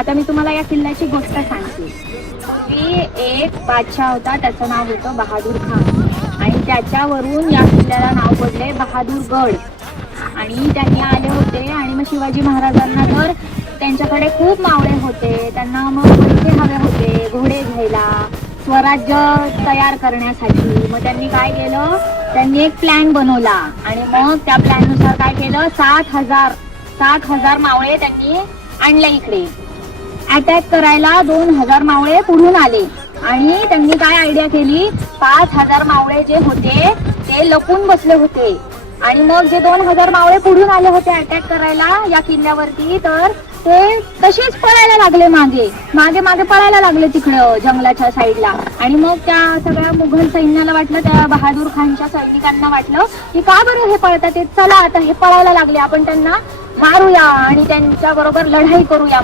आता मी तुम्हाला या किल्ल्याची गोष्ट सांगते. की एक बादशाह होता त्याचं नाव होतं बहादूर खान. आणि त्याच्यावरून या किल्ल्याला नाव पडले बहादूर गड. आणि त्यांनी आले होते आणि मग शिवाजी महाराजांना तर त्यांच्याकडे खूप मावळे होते. त्यांना मग पैसे हवे होते घोडे घ्यायला स्वराज्य तयार करण्यासाठी. मग त्यांनी काय केलं? त्यांनी एक प्लॅन बनवला. आणि मग त्या प्लॅननुसार काय केलं? सात हजार सात हजार मावळे त्यांनी आणले इकडे. अटॅक करायला दोन हजार मावळे पुढून आले. आणि त्यांनी काय आयडिया केली? पाच हजार मावळे जे होते ते लपून बसले होते. आणि मग जे दोन हजार मावळे पुढून आले होते अटॅक करायला या किल्ल्यावरती तर ते तसेच पळायला लागले मागे. मागे मागे पळायला लागले तिकडं जंगलाच्या साईडला. आणि मग त्या सगळ्या मुघल सैन्याला वाटलं त्या बहादूर खानच्या सैनिकांना वाटलं की का बरं हे पळतात? ते चला आता हे पळायला लागले. आपण त्यांना मारूया आणि त्यांच्या बरोबर लढाई करूया.